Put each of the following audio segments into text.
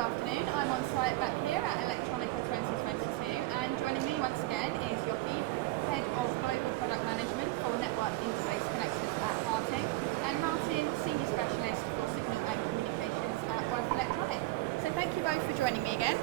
afternoon. I'm on site back here at Electronica 2022, and joining me once again is Joachim, Head of Global Product Management for Network Interface Connectors at Harting, and Martin, Senior Specialist for Signal and Communications at Wurth Electronik. So thank you both for joining me again.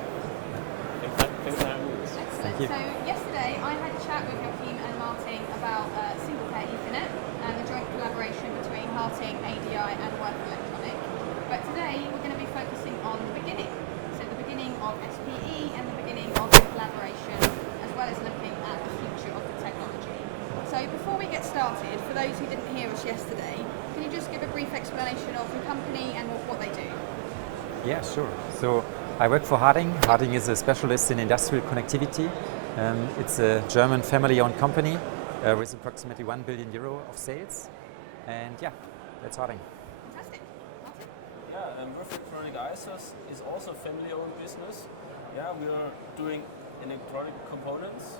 Thanks for having me. Excellent. So yesterday I had a chat with Joachim and Martin about single pair Ethernet and the joint collaboration between Harting, ADI and Wurth Electronik. But today we're going to be focusing on the beginning. So the beginning of SPE and the beginning of the collaboration, as well as looking at the future of the technology. So before we get started, for those who didn't hear us yesterday, can you just give a brief explanation of the company and what they do? Yeah, sure. So I work for Harting. Harting is a specialist in industrial connectivity. It's a German family-owned company with approximately €1 billion of sales. And yeah, that's Harting. Fantastic. Martin? Yeah, Wurth Elektronik is also a family-owned business. Yeah, we are doing electronic components.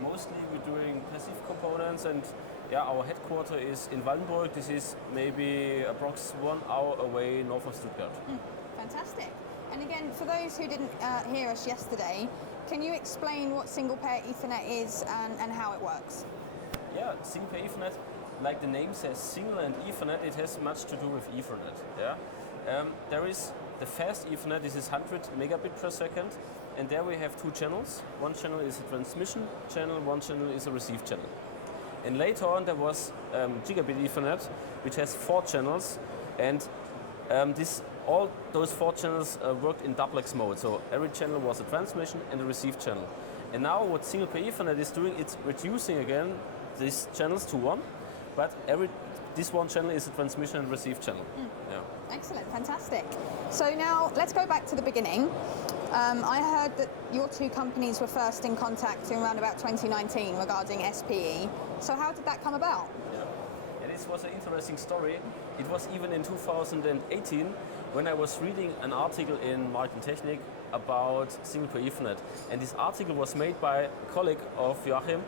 Mostly we're doing passive components, and yeah, our headquarters is in Waldenburg. This is maybe approx 1 hour away north of Stuttgart. Fantastic. And again, for those who didn't hear us yesterday, can you explain what single pair Ethernet is and how it works? Yeah, single pair Ethernet, like the name says, single and Ethernet, it has much to do with Ethernet. Yeah, there is the fast Ethernet. This is 100 megabit per second, and there we have two channels. One channel is a transmission channel, one channel is a receive channel. And later on there was gigabit Ethernet, which has 4 channels, and all those 4 channels worked in duplex mode. So every channel was a transmission and a receive channel. And now what single pair Ethernet is doing, it's reducing again these channels to one, but this one channel is a transmission and receive channel. Yeah. Excellent, fantastic. So now let's go back to the beginning. I heard that your two companies were first in contact in around about 2019 regarding SPE. So how did that come about? Yeah, this was an interesting story. It was even in 2018 when I was reading an article in Martin Technik about single pair Ethernet. And this article was made by a colleague of Joachim,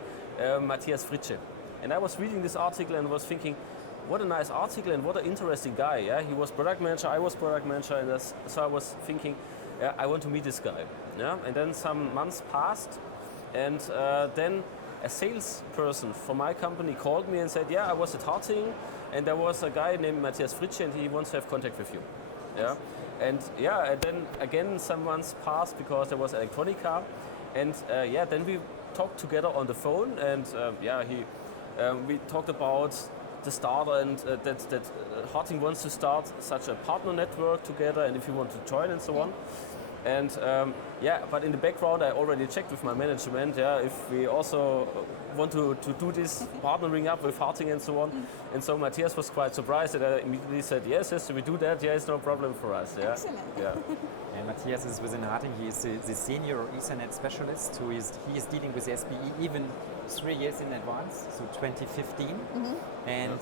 Matthias Fritsche. And I was reading this article and was thinking, what a nice article and what an interesting guy. Yeah, he was product manager, I was product manager, and so I was thinking, yeah, I want to meet this guy. Yeah, and then some months passed, and then a salesperson from my company called me and said, yeah, I was at Harting, and there was a guy named Matthias Fritsche, and he wants to have contact with you. Yeah, and then again some months passed because there was electronica, and then we talked together on the phone, and we talked about the start and that Harting wants to start such a partner network together, and if you want to join and so on. And but in the background I already checked with my management, if we also want to do this partnering up with Harting and so on. And so Matthias was quite surprised that I immediately said, yes, we do that, it's no problem for us. Yeah. Excellent. Yeah. And Matthias is within Harting. He is the senior Ethernet specialist he is dealing with SPE even 3 years in advance, so 2015. And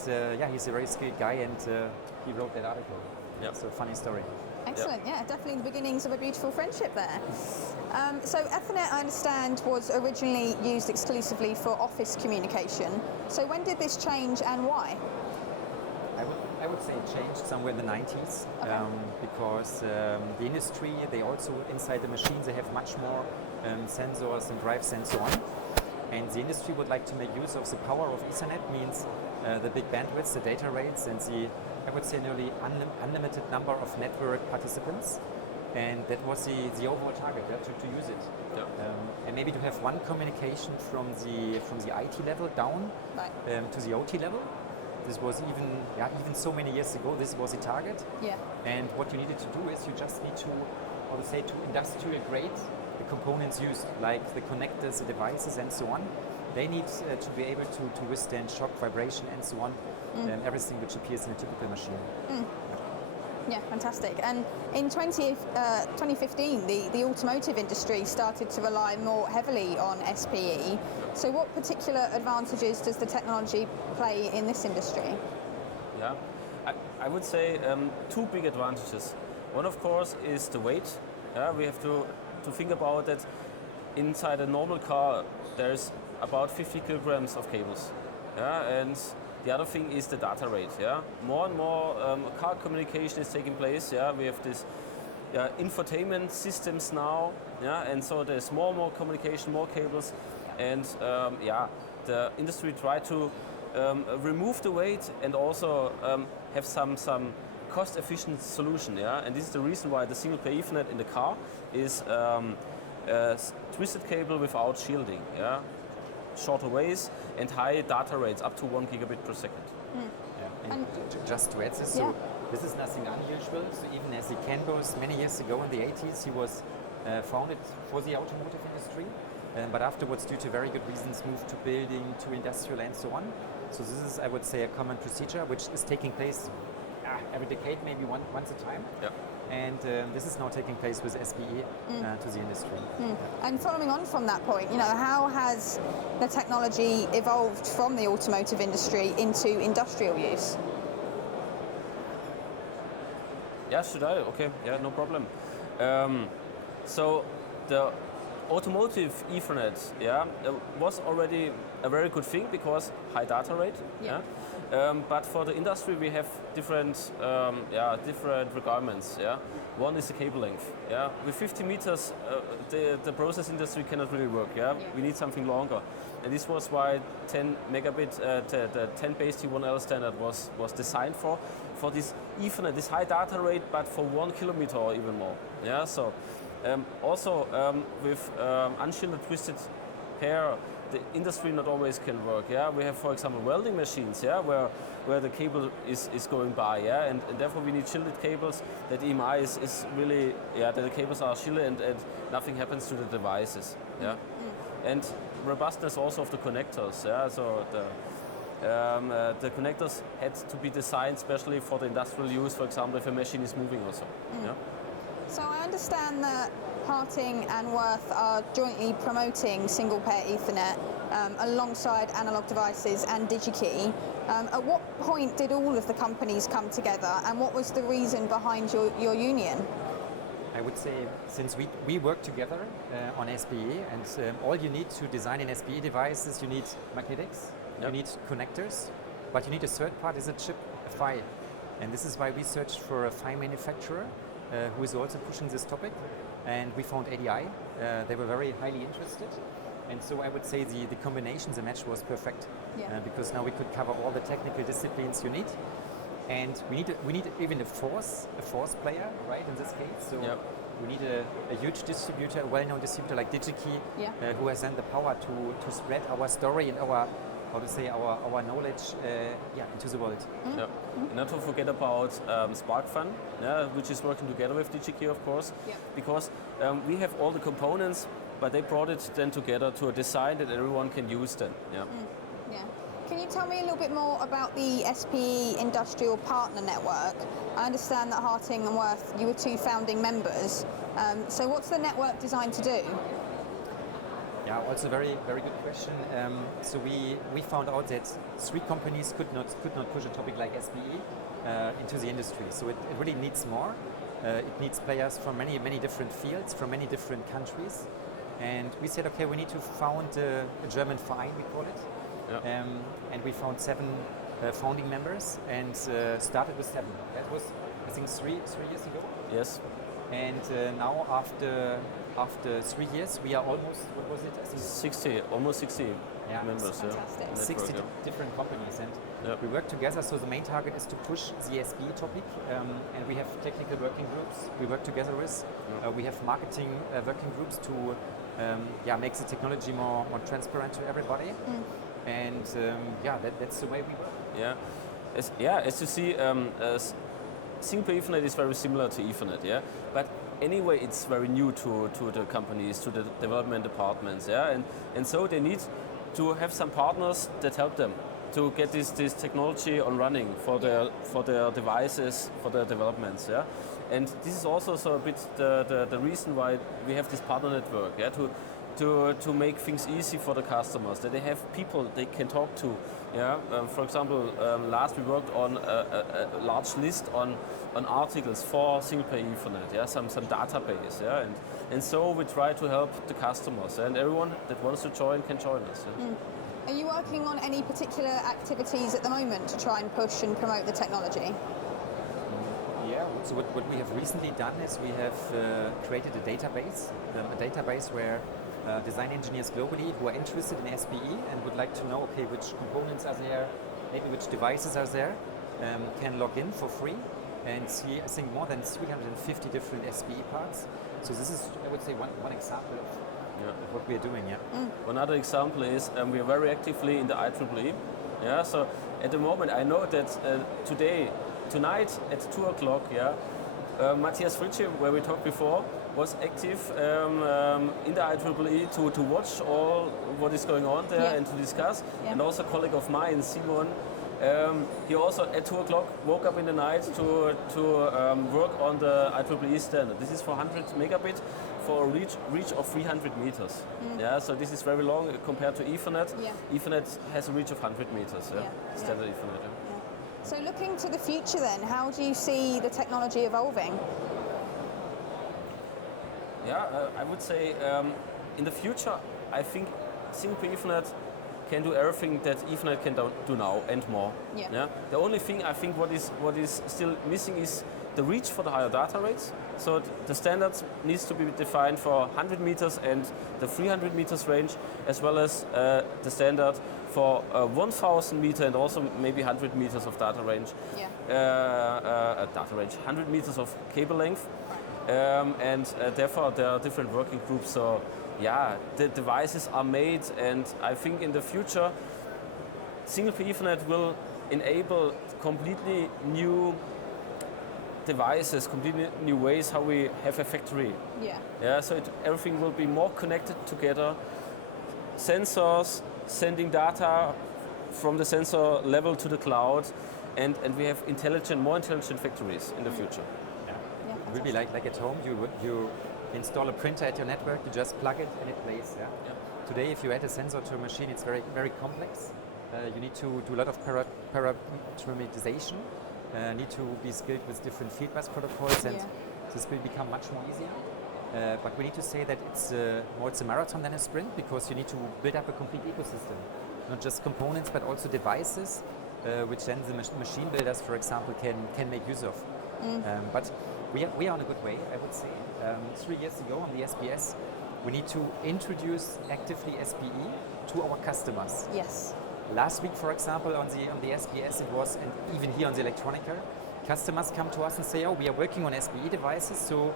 he's a very skilled guy, and he wrote that article. Yeah. It's a funny story. Excellent, yeah, definitely the beginnings of a beautiful friendship there. So Ethernet, I understand, was originally used exclusively for office communication. So when did this change and why? I would say it changed somewhere in the 90s, because the industry, they also, inside the machines, they have much more sensors and drives and so on. And the industry would like to make use of the power of Ethernet, means the big bandwidths, the data rates, and I would say nearly unlimited number of network participants. And that was the overall target, to use it. Yeah. And maybe to have one communication from the IT level down to the OT level. This was even so many years ago, this was the target. Yeah. And what you needed to do is you just need to industrial grade the components used, like the connectors, the devices and so on. They need to be able to withstand shock, vibration and so on, and everything which appears in a typical machine. Yeah, fantastic. And in 2015, the automotive industry started to rely more heavily on SPE. So what particular advantages does the technology play in this industry? Yeah, I would say 2 big advantages. One, of course, is the weight. Yeah, we have to think about that inside a normal car, there's about 50 kilograms of cables. Yeah, and the other thing is the data rate. Yeah, more and more car communication is taking place. Yeah, we have this infotainment systems now, and so there's more communication, more cables, and the industry tried to remove the weight and also have some cost-efficient solution, and this is the reason why the single pair Ethernet in the car is twisted cable without shielding, shorter ways and high data rates up to 1 gigabit per second. And just to add this, so this is nothing unusual. So even as the Canbos many years ago in the 80s, he was founded for the automotive industry, but afterwards, due to very good reasons, moved to building, to industrial and so on. So this is, I would say, a common procedure which is taking place every decade, maybe once a time. And this is now taking place with SPE to the industry. And following on from that point, how has the technology evolved from the automotive industry into industrial use? Yeah, should I? Okay, yeah, no problem. So the automotive Ethernet, was already a very good thing because high data rate. But for the industry, we have different requirements. One is the cable length. With 50 meters, the process industry cannot really work. We need something longer, and this was why 10 megabit, the 10 base T1L standard was designed for this Ethernet, this high data rate, but for 1 kilometer or even more. So also with unshielded twisted pair, the industry not always can work. We have, for example, welding machines, where the cable is going by, and therefore we need shielded cables. That EMI is really, that the cables are shielded and nothing happens to the devices. And robustness also of the connectors. So the connectors had to be designed specially for the industrial use. For example, if a machine is moving also. So I understand that Harting and Wurth are jointly promoting single pair Ethernet alongside analog devices and Digi-Key. At what point did all of the companies come together, and what was the reason behind your union? I would say, since we work together on SPE, and all you need to design an SPE device is you need magnetics, you need connectors, but you need a third part, is a chip, a PHY. And this is why we searched for a PHY manufacturer who is also pushing this topic. And we found ADI. They were very highly interested. And so I would say the combination, the match was perfect. Because now we could cover all the technical disciplines you need. And we need even a fourth player, right, in this case. So we need a huge distributor, a well-known distributor like Digi-Key, who has then the power to spread our story and our knowledge into the world. Not to forget about SparkFun, which is working together with Digi-Key, of course, because we have all the components, but they brought it then together to a design that everyone can use then. Can you tell me a little bit more about the SPE Industrial Partner Network? I understand that Harting and Wurth, you were two founding members. So what's the network designed to do? Yeah, also very good question. So we found out that three companies could not push a topic like SPE into the industry. So it really needs more. It needs players from many different fields, from many different countries. And we said, okay, we need to found a German Verein, we call it. And we found 7 founding members and started with 7. That was, I think, 3 years ago. Yes. And now after 3 years, we are almost, what was it? I think 60, almost 60 members. Fantastic. 60 different companies, and we work together. So the main target is to push the SPE topic, and we have technical working groups we work together with. We have marketing working groups to make the technology more transparent to everybody. And that's the way we work. As you see, single Ethernet is very similar to Ethernet, but anyway, it's very new to the companies, to the development departments, and so they need to have some partners that help them to get this technology on running for their devices, for their developments, and this is also so a bit the reason why we have this partner network, to make things easy for the customers, that they have people they can talk to. For example, last we worked on a large list on articles for single pair Ethernet, some database, and so we try to help the customers, and everyone that wants to join can join us. Are you working on any particular activities at the moment to try and push and promote the technology? Yeah, so what we have recently done is we have created a database where design engineers globally who are interested in SPE and would like to know, okay, which components are there, maybe which devices are there, can log in for free and see, I think, more than 350 different SPE parts. So this is, I would say, one example of what we are doing. Yeah. One other example is we are very actively in the IEEE. Yeah. So at the moment, I know that tonight at 2 o'clock, Matthias Fritsche, where we talked before, was active in the IEEE to watch all what is going on there and to discuss. Yeah. And also a colleague of mine, Simon, he also at 2 o'clock woke up in the night to work on the IEEE standard. This is for 100 megabit for a reach of 300 meters. Yeah, so this is very long compared to Ethernet. Yeah. Ethernet has a reach of 100 meters, standard Ethernet. Yeah. So looking to the future then, how do you see the technology evolving? Yeah, I would say in the future, I think single Ethernet can do everything that Ethernet can do now and more. Yeah. Yeah? The only thing I think what is still missing is the reach for the higher data rates. So the standards needs to be defined for 100 meters and the 300 meters range, as well as the standard for 1,000 meter and also maybe 100 meters of data range. Yeah. 100 meters of cable length. And therefore there are different working groups. So yeah, the devices are made, and I think in the future, single Ethernet will enable completely new devices, completely new ways how we have a factory. Yeah. Yeah. So everything will be more connected together. Sensors sending data from the sensor level to the cloud, and we have more intelligent factories in the future. It will be like at home. You install a printer at your network. You just plug it and it plays. Yeah? Yeah. Today, if you add a sensor to a machine, it's very, very complex. You need to do a lot of parameterization. Need to be skilled with different field bus protocols, and this will become much more easier. But we need to say that it's a marathon than a sprint, because you need to build up a complete ecosystem, not just components but also devices, which then the machine builders, for example, can make use of. But we are on a good way, I would say. 3 years ago on the SPS, we need to introduce actively SPE to our customers. Yes. Last week, for example, on the SPS it was, and even here on the Electronica, customers come to us and say, oh, we are working on SPE devices, so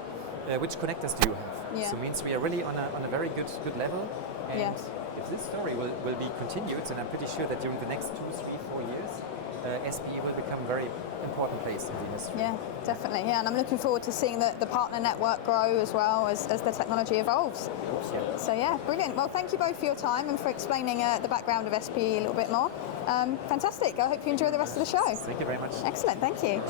which connectors do you have? Yeah. So it means we are really on a very good level. And if this story will be continued, then I'm pretty sure that during the next 2, 3, 4 years, SPE will become a very important place in the industry. Yeah, definitely. Yeah, and I'm looking forward to seeing the partner network grow as well as the technology evolves. Yeah. So yeah, brilliant. Well, thank you both for your time and for explaining the background of SPE a little bit more. Fantastic. I hope you enjoy the rest of the show. Thank you very much. Excellent. Thank you.